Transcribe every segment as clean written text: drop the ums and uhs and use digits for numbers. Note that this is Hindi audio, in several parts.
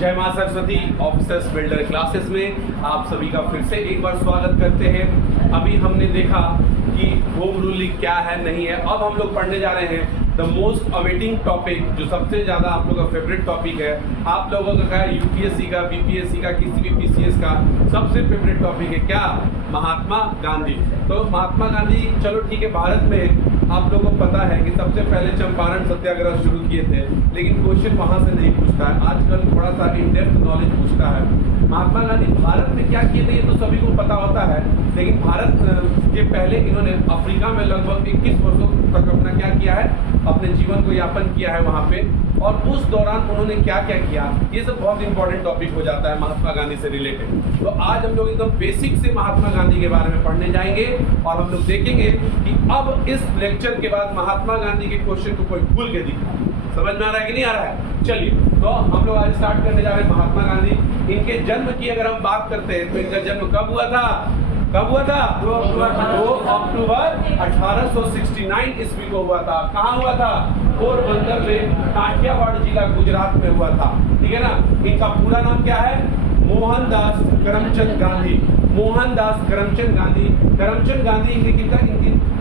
जय मां सरस्वती ऑफिसर्स बिल्डर क्लासेस में आप सभी का फिर से एक बार स्वागत करते हैं। अभी हमने देखा कि होम रूलिंग क्या है नहीं है। अब हम लोग पढ़ने जा रहे हैं द मोस्ट अवेटिंग टॉपिक, जो सबसे ज़्यादा आप लोगों का फेवरेट टॉपिक है। आप लोगों का यूपीएससी का, बीपीएससी का, किसी भी पीसीएस का सबसे फेवरेट टॉपिक है क्या? महात्मा गांधी। तो महात्मा गांधी, चलो ठीक है, भारत में आप लोगों को पता है कि सबसे पहले चंपारण सत्याग्रह शुरू किए थे, लेकिन क्वेश्चन वहाँ से नहीं पूछता है। आजकल थोड़ा सा इन डेप्थ नॉलेज पूछता है। महात्मा गांधी भारत में क्या किए थे ये तो सभी को पता होता है, लेकिन भारत के पहले इन्होंने अफ्रीका में लगभग 21 वर्षों तक अपना क्या किया है, अपने जीवन को यापन किया है वहाँ पे। और उस दौरान उन्होंने क्या क्या किया, ये सब बहुत इंपॉर्टेंट टॉपिक हो जाता है महात्मा गांधी से रिलेटेड। तो आज हम लोग एकदम बेसिक से महात्मा गांधी के बारे में पढ़ने जाएंगे और हम लोग देखेंगे कि अब इस लेक्चर के बाद महात्मा गांधी के क्वेश्चन को कोई भूल के दिखा। समझ में आ रहा है कि नहीं आ रहा है? चलिए, तो हम लोग आज स्टार्ट करने जा रहे हैं महात्मा गांधी। इनके जन्म की अगर हम बात करते हैं तो इनका जन्म कब हुआ था? कब हुआ था? 2 अक्टूबर 1869 ईस्वी को हुआ था। कहाँ हुआ था? पोरबंदर में, काठियावाड़ जिला गुजरात में हुआ था। ठीक है ना? इनका पूरा नाम क्या है? मोहनदास करमचंद गांधी। मोहनदास करमचंद गांधी। करमचंद गांधी इनकी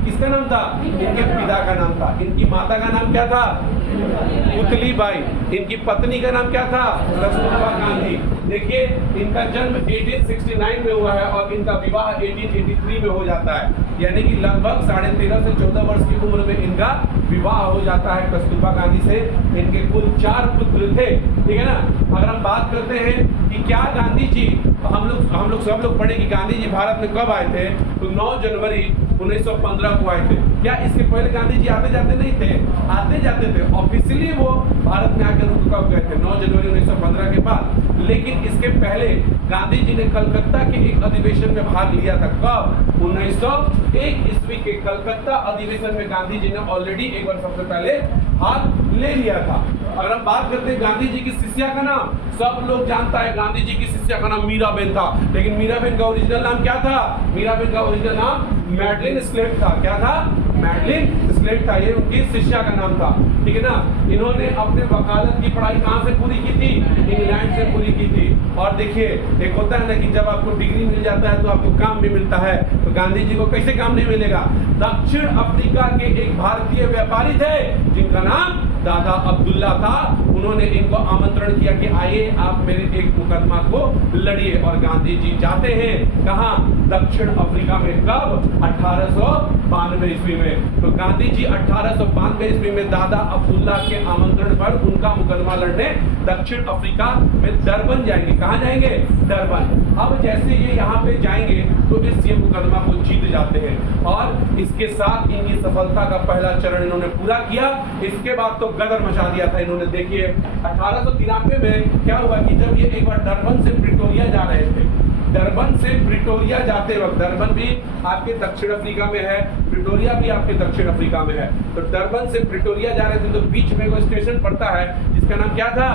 किसका नाम था? इनके पिता का नाम था। इनकी माता का नाम क्या था? पुतली बाई। इनकी पत्नी का नाम क्या था? कस्तूरबा गांधी। देखिए, इनका जन्म 1869 में हुआ है और इनका विवाह 1883 में हो जाता है, यानी कि लगभग 13.5 से 14 वर्ष की उम्र में इनका विवाह हो जाता है कस्तूरबा गांधी से। इनके कुल 4 पुत्र थे। ठीक है ना? अगर हम बात करते हैं कि क्या गांधी जी, हम लोग सब लोग पढ़े कि गांधी जी भारत में कब आए थे, तो 9 जनवरी 1915 को आए थे। क्या इसके पहले गांधी जी आते जाते नहीं थे? आते जाते थे। ऑफिशियली वो भारत में आकर कब गए थे? 9 जनवरी 1915 के बाद। लेकिन इसके पहले गांधी जी ने कलकत्ता के एक अधिवेशन में भाग लिया था। कब? 1901 ईस्वी के कलकत्ता अधिवेशन में गांधी जी ने ऑलरेडी एक बार सबसे पहले भाग ले लिया था। अगर हम बात करते हैं गांधी जी की शिष्या का नाम, सब लोग जानता है गांधी जी की शिष्या का नाम मीराबेन था। लेकिन मीराबेन का ओरिजिनल नाम क्या था? मीराबेन का ओरिजिनल नाम मैडलिन स्लेट था। क्या था? मैडलिन स्लेट था। ये उनकी शिष्या का नाम था। ठीक है ना? इन्होंने अपने वकालत की पढ़ाई कहाँ से पूरी की थी? इंग्लैंड से पूरी की थी। और देखिए, एक होता है ना कि जब आपको डिग्री मिल जाता है तो आपको काम भी मिलता है। तो गांधी जी को कैसे काम नहीं मिलेगा? दक्षिण अफ्रीका के एक भारतीय व्यापारी थे जिनका नाम दादा अब्दुल्ला था। उन्होंने इनको आमंत्रण किया कि आइए आप मेरे एक मुकदमा को लड़िए। और गांधी जी जाते हैं कहाँ? दक्षिण अफ्रीका में। कब? 1892 ईस्वी में। तो गांधी जी 1892 ईस्वी में दादा अब्दुल्ला के आमंत्रण पर उनका मुकदमा लड़ने दक्षिण अफ्रीका में डरबन जाएंगे। कहाँ जाएंगे? डरबन। अब जैसे ये यहाँ पे जाएंगे तो ये मुकदमा को जीत जाते हैं और इसके साथ इनकी सफलता का पहला चरण इन्होंने पूरा किया। इसके बाद तो गदर मचा दिया था इन्होंने। देखिए, 1893 में क्या हुआ कि जब ये एक बार डरबन से प्रिटोरिया जा रहे थे, डरबन से प्रिटोरिया जाते वक्त, डरबन भी आपके दक्षिण अफ्रीका में है, प्रिटोरिया भी आपके दक्षिण अफ्रीका में है। तो डरबन से प्रिटोरिया जा रहे थे तो बीच में वो स्टेशन पड़ता है जिसका नाम क्या था?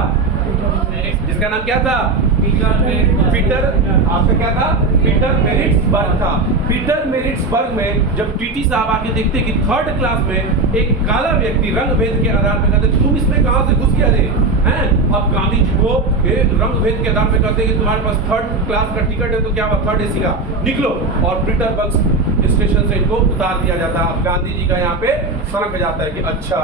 जिसका नाम क्या था? पीटर, आपका क्या था? पीटर मेरिट्सबर्ग था। पीटर मेरिट्सबर्ग में जब टीटी साहब आके देखते कि 3rd क्लास में एक काला व्यक्ति रंग भेद के आधार पर कहते तुम इसमें कहां से घुस गया रे हैं? अब गांधी जी को रंग भेद के आधार पर कहते कि तुम्हारे पास 3rd क्लास का टिकट है तो क्या हुआ? 3rd एसी का निकलो। और पीटरबर्ग स्टेशन से इनको उतार दिया जाता है। अब गांधी जी का यहाँ पे सनक जाता है कि अच्छा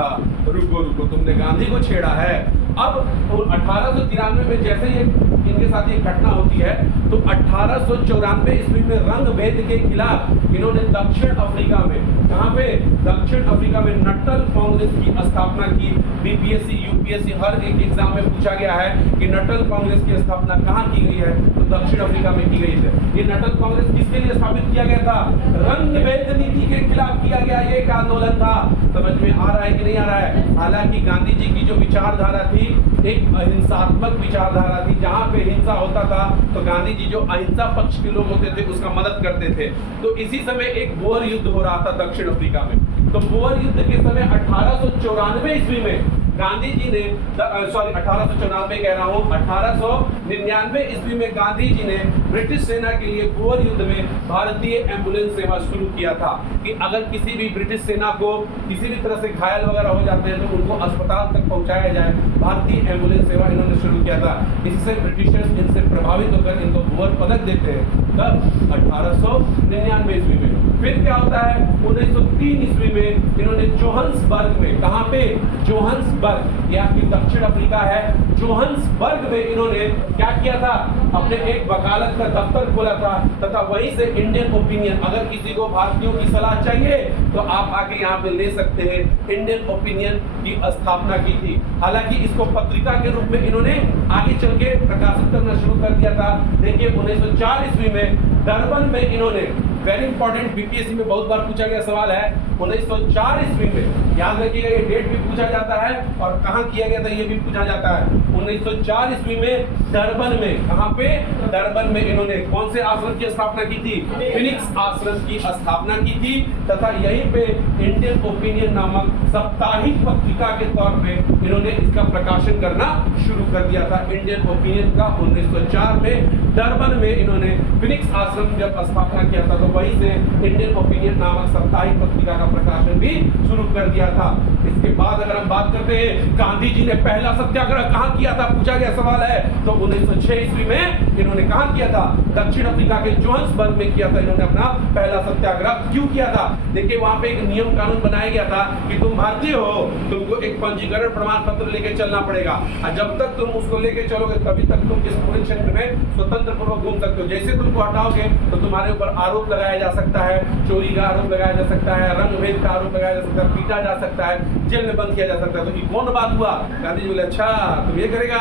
रुको तुमने गांधी को छेड़ा है। अब 1893 में जैसे ये इनके साथ ये घटना होती है तो 1894 ईस्वी में रंग भेद के खिलाफ इन्होंने दक्षिण अफ्रीका में, कहाँ पे? दक्षिण अफ्रीका में नटल कांग्रेस की स्थापना की। बीपीएससी, यूपीएससी हर एक एग्जाम में पूछा गया है कि नटल कांग्रेस की स्थापना कहाँ की गई है, तो दक्षिण अफ्रीका में की गई थी। ये नटल कांग्रेस किसके लिए स्थापित किया गया था? रंग भेद नीति के खिलाफ किया गया ये एक आंदोलन था। समझ में आ रहा है कि नहीं आ रहा है? हालांकि गांधी जी की जो विचारधारा थी एक अहिंसात्मक विचारधारा थी। जहां पे हिंसा होता था तो गांधी जी जो अहिंसा पक्ष के लोग होते थे उसका मदद करते थे। तो इसी समय एक बोअर युद्ध हो रहा था दक्षिण अफ्रीका में। तो बोअर युद्ध के समय 1894 ईस्वी में गांधी जी ने 1894 कह रहा हूँ, 1899 ईस्वी में गांधी जी ने ब्रिटिश सेना के लिए बोअर युद्ध में भारतीय एम्बुलेंस सेवा शुरू किया था कि अगर किसी भी ब्रिटिश सेना को किसी भी तरह से घायल वगैरह हो जाते हैं तो उनको अस्पताल तक पहुंचाया जाए। भारतीय एम्बुलेंस सेवा इन्होंने शुरू किया था। इससे ब्रिटिशर्स इनसे प्रभावित होकर इनको बोअर पदक देते हैं। कब? 1899 ईस्वी में। फिर क्या होता है? 1903 ईस्वी में इन्होंने जोहान्सबर्ग में, कहां पे? जोहान्सबर्ग, ये आपकी दक्षिण अफ्रीका है। जोहान्सबर्ग में इन्होंने क्या किया था? अपने एक वकालत का दफ्तर खोला था तथा वहीं से इंडियन ओपिनियन, अगर किसी को भारतीयों की सलाह चाहिए तो आप आके यहाँ पे ले सकते हैं, इंडियन ओपिनियन की स्थापना की थी। हालांकि इसको पत्रिका के रूप में इन्होंने आगे चल के प्रकाशित करना शुरू कर दिया था। देखिए 1904 ईस्वी में डरबन में इन्होंने, वेरी इंपॉर्टेंट, बीपीएससी में बहुत बार पूछा गया सवाल है, 1904 ईस्वी में, याद रखिएगा ये डेट भी पूछा जाता है और कहाँ किया गया था ये भी पूछा जाता है। 1904 ईस्वी में डरबन में, कहाँ पे? डरबन में इन्होंने कौन से आश्रम की स्थापना की थी? फिनिक्स आश्रम की स्थापना की थी तथा यहीं पे इंडियन ओपिनियन नामक साप्ताहिक पत्रिका के तौर पे इन्होंने इसका प्रकाशन करना शुरू कर दिया था। इंडियन ओपिनियन का 1904 में डरबन में इन्होंने फिनिक्स आश्रम जब स्थापना किया था तो वहीं से इंडियन ओपिनियन नामक साप्ताहिक पत्रिका का प्रकाशन भी शुरू कर दिया था। इसके बाद अगर हम बात करते हैं गांधी जी ने पहला सत्याग्रह कहाँ किया था, पूछा गया सवाल है, तो 1906 ईस्वी में इन्होंने कहाँ किया था? दक्षिण अफ्रीका के जोहान्सबर्ग में किया था इन्होंने अपना पहला सत्याग्रह। क्यों किया था? देखिए वहां पे एक नियम कानून बनाया गया था कि तुम भारतीय हो, तुमको एक पंजीकरण प्रमाण पत्र लेके चलना पड़ेगा और जब तक तुम उसको लेके चलोगे तभी तक तुम इस पूरे क्षेत्र में स्वतंत्र पूर्वक घूम सकते हो। जैसे तुमको हटाओगे तो तुम्हारे ऊपर आरोप लगाया जा सकता है, चोरी का आरोप लगाया जा सकता है, रंग भेद का आरोप लगाया जा सकता है, पीटा जा सकता है, जेल में बंद किया जा सकता है। तो ये कौन बात हुआ? गांधी जी बोले अच्छा तुम ये करेगा,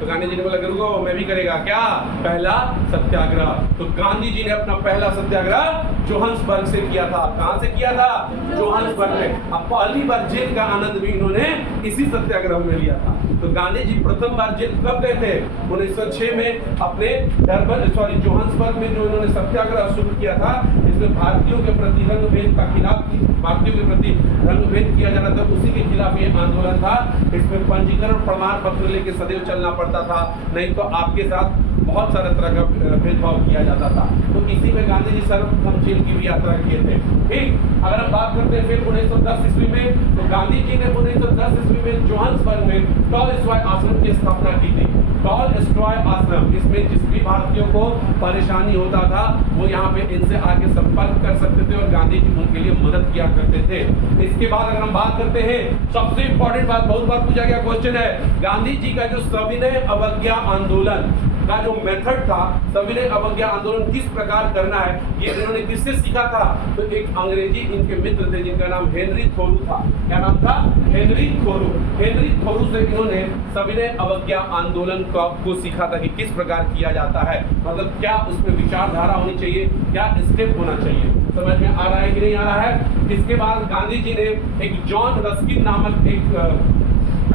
तो गांधी जी ने बोला रुको मैं भी करेगा, क्या? पहला सत्याग्रह। तो गांधी जी ने अपना पहला सत्याग्रह जोहान्सबर्ग से किया था। कहां से किया था? जोहान्सबर्ग में। अब पहली बार जेल का आनंद भी इन्होंने इसी सत्याग्रह में लिया था। तो गांधी जी प्रथम बार जेल कब गए थे? 1906 में अपने जोहान्सबर्ग में जो इन्होंने सत्याग्रह शुरू किया था, इसमें भारतीयों के प्रति रंगभेद का खिलाफ, भारतीयों के प्रति रंगभेद किया जा रहा था, उसी के खिलाफ ये आंदोलन था। इसमें पंजीकरण प्रमाण पत्र लेके सदैव चलना पड़ता था, नहीं तो आपके साथ बहुत सारे तरह का भेदभाव किया जाता था। तो इसी में गांधी जी सर्वप्रथम जेल की भी यात्रा किए थे। ठीक, अगर हम बात करते हैं फिर 1910 ईस्वी में, तो गांधी जी ने 1910 ईस्वी में जोहान्सबर्ग में टॉलस्टॉय आश्रम की स्थापना की थी। टॉलस्टॉय आश्रम, इसमें जिस भी भारतीयों को परेशानी होता था वो यहाँ पे इनसे आके संपर्क कर सकते थे और गांधी जी उनके लिए मदद किया करते थे। इसके बाद अगर हम बात करते हैं, सबसे इंपॉर्टेंट बात, बहुत बार पूछा गया क्वेश्चन है, गांधी जी का जो सविनय अवज्ञा आंदोलन का जो मेथड था, सविनय अवज्ञा आंदोलन किस प्रकार करना है, ये इन्होंने किससे सीखा था? तो एक अंग्रेजी इनके मित्र थे जिनका नाम हेनरी थोरू था। क्या नाम था? हेनरी थोरू। हेनरी थोरू से इन्होंने सविनय अवज्ञा आंदोलन को सीखा था कि किस प्रकार किया जाता है, मतलब क्या उसमें विचारधारा होनी चाहिए, क्या स्टेप होना चाहिए। समझ में आ रहा है कि नहीं आ रहा है? इसके बाद गांधी जी ने एक जॉन रस्किन नामक एक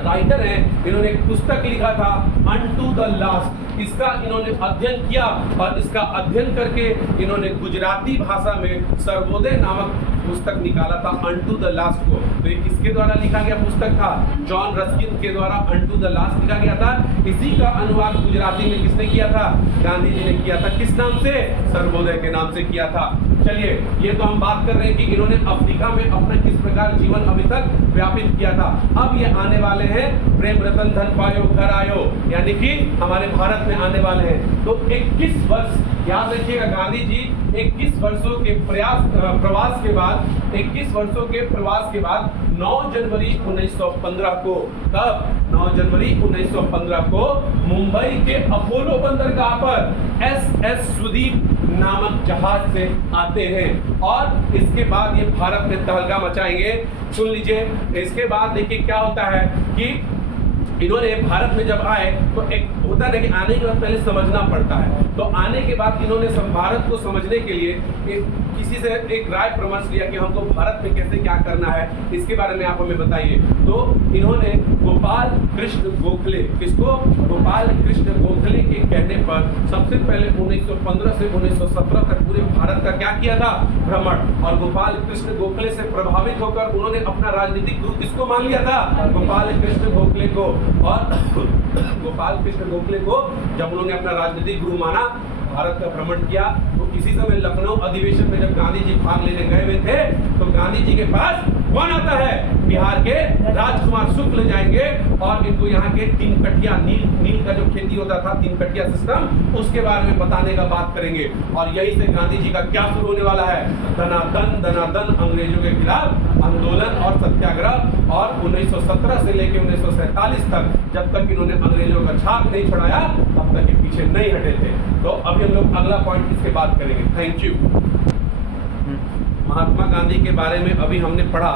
राइटर है, इन्होंने एक पुस्तक लिखा था अनटू द लास्ट। इसका इन्होंने अध्ययन किया और इसका अध्ययन करके इन्होंने गुजराती भाषा में सर्वोदय नामक पुस्तक निकाला था, अनटू द लास्ट को। तो ये किसके द्वारा लिखा गया पुस्तक था? जॉन रस्किन के द्वारा अनटू द लास्ट लिखा गया था। इसी का अनुवाद गुजराती में किसने किया था? गांधी जी ने किया था। किस नाम से? सर्वोदय के नाम से किया था। चलिए, ये तो हम बात कर रहे हैं कि इन्होंने अफ्रीका में अपना किस प्रकार जीवन अभी तक व्यापित किया था। अब ये आने वाले हैं प्रेम रतन धन पायो घर आयो, यानी कि हमारे भारत में आने वाले हैं। तो 21 वर्ष, याद रखिएगा, गांधी जी 21 वर्षों के प्रवास के बाद, 21 वर्षों के प्रवास के बाद 9 जनवरी 1915 को, कब? 9 जनवरी 1915 को मुंबई के अपोलो बंदरगाह पर एसएस सुदीप नामक जहाज से आते हैं और इसके बाद ये भारत में तहलका मचाएंगे। सुन लीजिए, इसके बाद देखिए क्या होता है कि इन्होंने भारत में जब आए तो एक होता है कि आने के बाद पहले समझना पड़ता है। तो आने के बाद इन्होंने भारत को समझने के लिए किसी से एक राय परामर्श लिया कि हमको भारत में कैसे क्या करना है, इसके बारे में आप हमें बताइए। तो इन्होंने गोपाल कृष्ण गोखले, किसको? गोपाल कृष्ण गोखले गोखले के कहने पर सबसे पहले 1915 से 1917 तक पूरे भारत का क्या किया था, भ्रमण। और गोपाल कृष्ण गोखले से प्रभावित होकर उन्होंने अपना राजनीतिक गुरु किसको मान लिया था, गोपाल कृष्ण गोखले को। और गोपाल कृष्ण गोखले को जब उन्होंने अपना राजनीतिक गुरु माना, भारत का भ्रमण किया, तो इसी समय लखनऊ अधिवेशन में जब गांधी जी भाग लेने गए हुए थे, तो गांधी जी के पास कौन आता है, बिहार के राजकुमार शुक्ल जाएंगे और इनको यहाँ के तीन कटिया नील का जो खेती होता था, तीन कटिया सिस्टम, उसके बारे में बताने का बात करेंगे। और यही से गांधी जी का क्या शुरू होने वाला है, धनाधन अंग्रेजों के खिलाफ आंदोलन और सत्याग्रह। और 1917 से लेकर 1947 तक, जब तक इन्होंने अंग्रेजों का छाप नहीं छुड़ाया, तब तक ये पीछे नहीं हटे थे। तो अभी हम लोग अगला पॉइंट इसके बात करेंगे। Thank you. महात्मा गांधी के बारे में अभी हमने पढ़ा।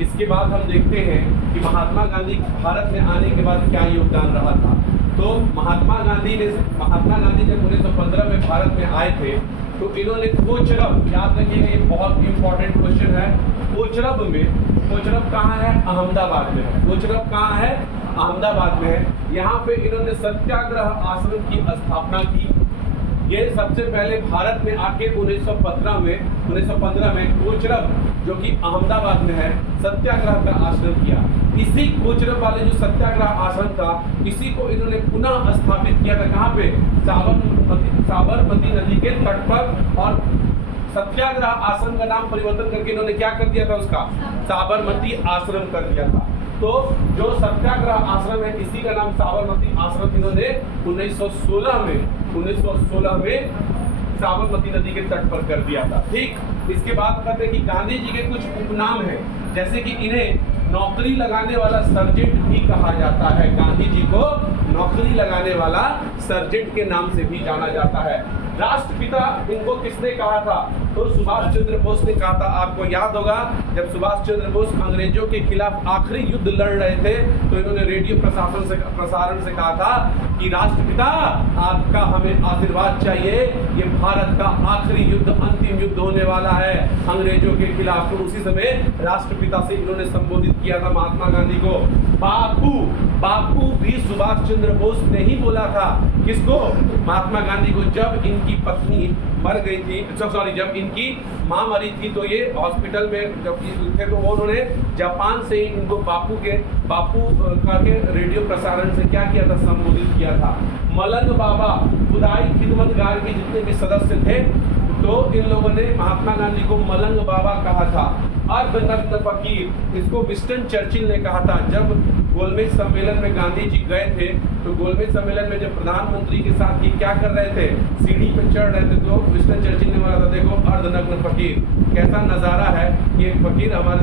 इसके बाद हम देखते हैं कि महात्मा गांधी भारत में आने के बाद क्या योगदान रहा था। तो महात्मा गांधी जब 1915 में भारत में आए थे, तो इन्होंने कोचरब, याद रखिएगा ये बहुत इंपॉर्टेंट क्वेश्चन है, कोचरब कहाँ है, अहमदाबाद में है। कोचरब कहाँ है, अहमदाबाद में है। यहाँ पे इन्होंने सत्याग्रह आश्रम की स्थापना की। ये सबसे पहले भारत में आके 1915 में कोचरब, जो कि अहमदाबाद में है, सत्याग्रह का आश्रम किया। इसी कोचरब वाले जो सत्याग्रह आश्रम था, इसी को इन्होंने पुनः स्थापित किया था। कहाँ पे, साबरमती नदी के तट पर। और सत्याग्रह आश्रम का नाम परिवर्तन करके इन्होंने क्या कर दिया था, उसका साबरमती आश्रम कर दिया था। तो जो सत्याग्रह आश्रम है, इसी का नाम साबरमती आश्रम इन्होंने 1916 में साबरमती नदी के तट पर कर दिया था। ठीक, इसके बाद कहते हैं कि गांधी जी के कुछ उपनाम हैं, जैसे कि इन्हें नौकरी लगाने वाला सर्जेंट भी कहा जाता है। गांधी जी को नौकरी लगाने वाला सर्जेंट के नाम से भी जाना जाता है। राष्ट्रपिता इनको किसने कहा था, तो सुभाष चंद्र बोस ने कहा था। आपको याद होगा जब सुभाष चंद्र बोस अंग्रेजों के खिलाफ आखिरी युद्ध लड़ रहे थे, तो इन्होंने रेडियो प्रसारण से कहा था कि राष्ट्रपिता आपका हमें आशीर्वाद चाहिए, ये भारत का आखिरी युद्ध, अंतिम युद्ध होने वाला है अंग्रेजों के खिलाफ। तो उसी समय राष्ट्रपिता से इन्होंने संबोधित किया था महात्मा गांधी को। बापू भी सुभाष चंद्र बोस ने ही बोला था। किसको, महात्मा गांधी को। जब इनकी पत्नी मर गई थी, जब इनकी माँ मरी थी, तो ये हॉस्पिटल में जब थे, तो उन्होंने जापान से इनको बापू करके रेडियो प्रसारण से क्या किया था, संबोधित किया था। मलंग बाबा खुदाई खिदमतगार के जितने भी सदस्य थे, तो इन लोगों ने महात्मा गांधी को मलंग बाबा कहा था। अर्धनग्न फकीर, इसको विंस्टन चर्चिल ने कहा था। जब गोलमेज सम्मेलन में गांधी जी गए थे, तो गोलमेज सम्मेलन में जब प्रधानमंत्री के साथ ये क्या कर रहे थे, सीढ़ी पे चढ़ रहे थे, तो विंस्टन चर्चिल ने बोला था, देखो अर्धनग्न फकीर, कैसा नज़ारा है, ये फकीर हमारे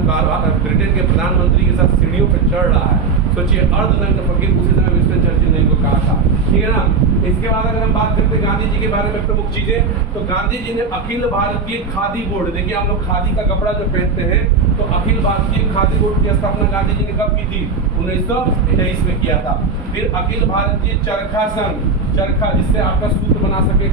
ब्रिटेन के प्रधानमंत्री के साथ सीढ़ियों पे चढ़ रहा है। सोचिए, अर्धनग्न फकीर, उसी समय विंस्टन चर्चिल ने इनको कहा था। ठीक है ना। इसके बाद अगर हम बात करते हैं गांधी जी के बारे में प्रमुख चीजें, तो गांधी जी ने अखिल भारतीय खादी बोर्ड, देखिए हम लोग खादी का कपड़ा जो पहनते हैं, तो अखिल भारतीय खादी बोर्ड की स्थापना गांधी जी ने कब की थी, 1923 में किया था। फिर अखिल भारतीय चरखा संघ, चरखा जिससे आपका सूत्र बना सके,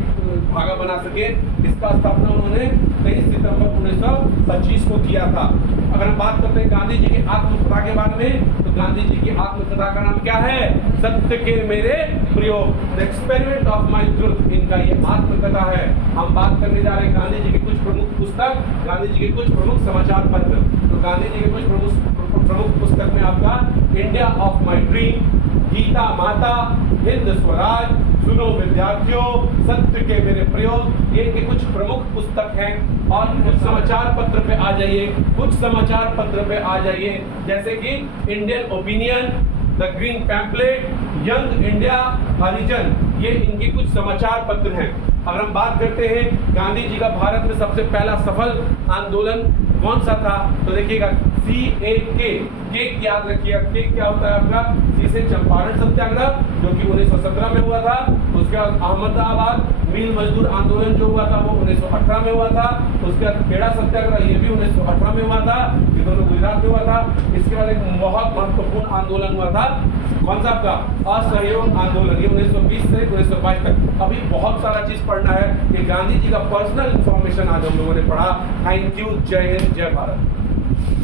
धागा बना सके, इसका स्थापना उन्होंने 23 सितंबर 1925 को किया था। अगर हम बात करते हैं गांधी जी की आत्मकथा के बारे में, तो गांधी जी की आत्मकथा का नाम क्या है, सत्य के मेरे प्रयोग, the experiment of my truth, इनका ये आत्मकथा है। हम बात करने जा रहे हैं गांधी जी के कुछ प्रमुख पुस्तक, गांधी जी के कुछ प्रमुख समाचार पत्र। तो गांधी जी के कुछ प्रमुख पुस्तक में आपका India of my dream, Gita Mata, Hind Swaraj, सुनो विद्यार्थियों, सत्य के मेरे प्रयोग, ये के कुछ प्रमुख पुस्तक हैं। और कुछ समाचार पत्र पे आ जाइए, जैसे कि Indian Opinion, the Green Pamphlet, Young India, Harijan, ये इनके कुछ समाचार पत्र हैं। अगर हम बात करते हैं गांधी जी का भारत में सबसे पहला सफल आंदोलन कौन सा था, तो देखिएगा CAK, केक याद रखिएगा। केक क्या होता है आपका, सी से चंपारण सत्याग्रह, जो कि 1917 में हुआ था। उसके बाद अहमदाबाद मिल मजदूर आंदोलन जो हुआ था, वो 1918 में हुआ था। उसके बाद खेड़ा सत्याग्रह, ये भी 1918 में हुआ था, ये दोनों गुजरात में हुआ था। इसके बाद एक बहुत महत्वपूर्ण आंदोलन हुआ था, कौन सा आपका, असहयोग आंदोलन, ये 1920 से 1922 तक। अभी बहुत सारा चीज पढ़ना है, ये गांधी जी का पर्सनल इंफॉर्मेशन आज हम लोगों ने पढ़ा। थैंक यू, जय हिंद, जय भारत।